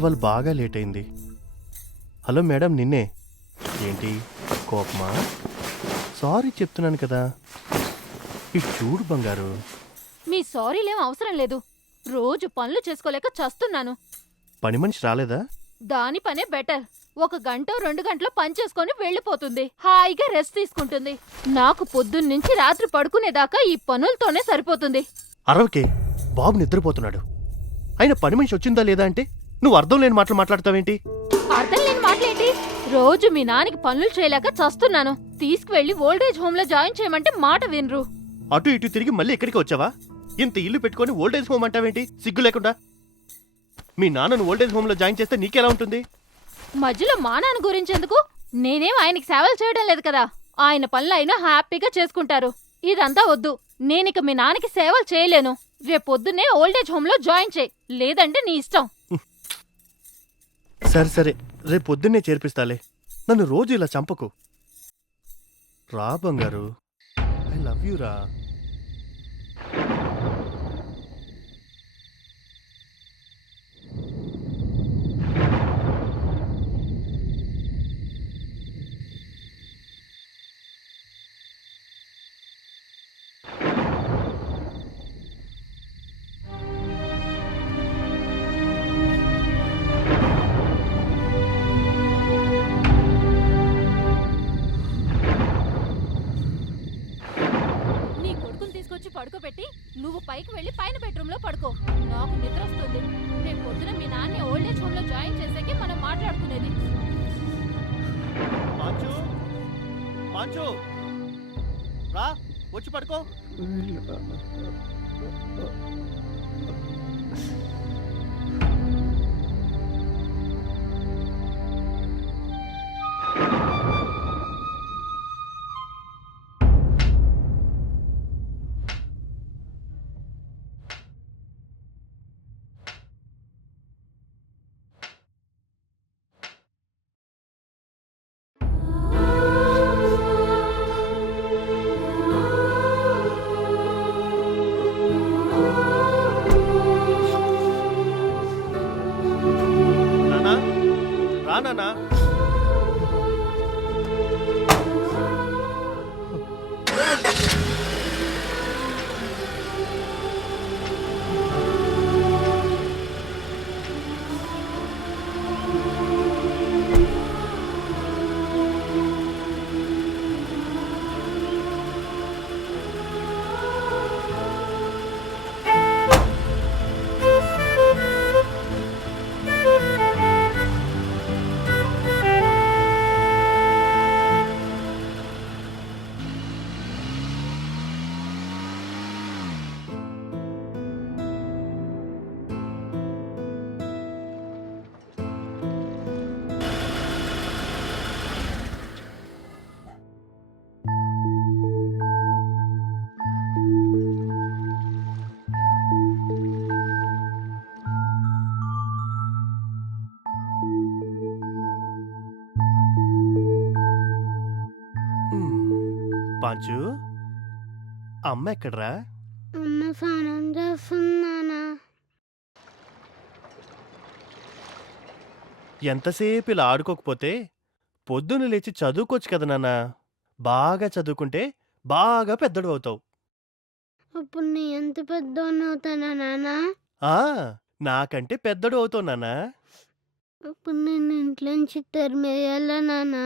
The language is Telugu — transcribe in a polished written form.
నాకివాళ బాగా లేట్ అయింది. హలో మేడం, నిన్నే. ఏంటి కోపమా? సారీ చెప్తున్నాను కదా. ఇటు చూడు బంగారు. మీ సారీలేం అవసరం లేదు. రోజు పనులు చేసుకోలేక చస్తున్నాను. పని మనిషి రాలేదా? దాని పనే బెటర్. 1 గంట 2 గంటలో పని చేసుకొని వెళ్ళిపోతుంది. హాయిగా రెస్ట్ తీసుకుంటుంది. నాకు పొద్దున్నుంచి రాత్రి పడుకునేదాకా ఈ పనులతోనే సరిపోతుంది. అరవకే, బాబు నిద్రపోతున్నాడు. అయినా పని మనిషి వచ్చిందా లేదా అంటే నువ్వు అర్థం లేని మాటలు మాట్లాడతావేంటి? అర్థం లేని మాటలేంటి? రోజు మీ నాన్నకి పనులు చేయలేక చస్తున్నాను. తీసుకువెళ్లి ఓల్డేజ్ హోమ్ లో జాయిన్ చేయమంటే మాట వినరు. అటు ఇటు తిరిగి మళ్ళీ ఇక్కడికి వచ్చావా? ఇంత ఇల్లు పెట్టుకొని ఓల్డేజ్ హోమ్ అంటావేంటి సిగ్గు లేకుండా? మీ నాన్నను ఓల్డేజ్ హోమ్ లో జాయిన్ చేస్తే నీకెలా ఉంటుంది? మధ్యలో మా నాన్న గురించెందుకు? నేనేం ఆయనకి సేవలు చేయడం లేదు కదా. ఆయన పనులు అయినా హ్యాపీగా చేసుకుంటారు. ఇదంతా వద్దు. నేనిక మీ నాన్నకి సేవలు చేయలేను. రేపొద్దున్నే ఓల్డేజ్ హోమ్ లో జాయిన్ చేయి, లేదంటే నీ ఇష్టం. సరే సరే, రేపు పొద్దున్నే చేర్పిస్తాలే. నన్ను రోజు ఇలా చంపకు. రా బంగారు, ఐ లవ్ యూ రా. నీ కొడుకుని తీసుకొచ్చి పడుకోబెట్టి నువ్వు పైకి వెళ్ళి పైన బెడ్రూమ్ లో పడుకో. నాకు నిద్ర వస్తుంది. రేపు పొద్దున మీ నాన్న ఓల్డేజ్ హోమ్ లో జాయిన్ చేసాకే మనం మాట్లాడుకునేది. మాంచు, మాంచు, రా వచ్చి పడుకో. నానా, రా నానా. పాంచు, అమ్మ ఎక్కడ్రా? అమ్మ స్నానం చేస్తున్నానా? ఎంతసేపు ఇలా ఆడుకోకపోతే పొద్దున్న లేచి చదువుకోవచ్చు కదా నాన్న. బాగా చదువుకుంటే బాగా పెద్దడు అవుతావు. అప్పుడు నీ ఎంత పెద్దోని అవుతానా నాన్న? ఆ, నాకంటే పెద్దడు అవుతావు నాన్న. అప్పుడు నేను ఇంట్లోంచి తరిమేయాలా నాన్న?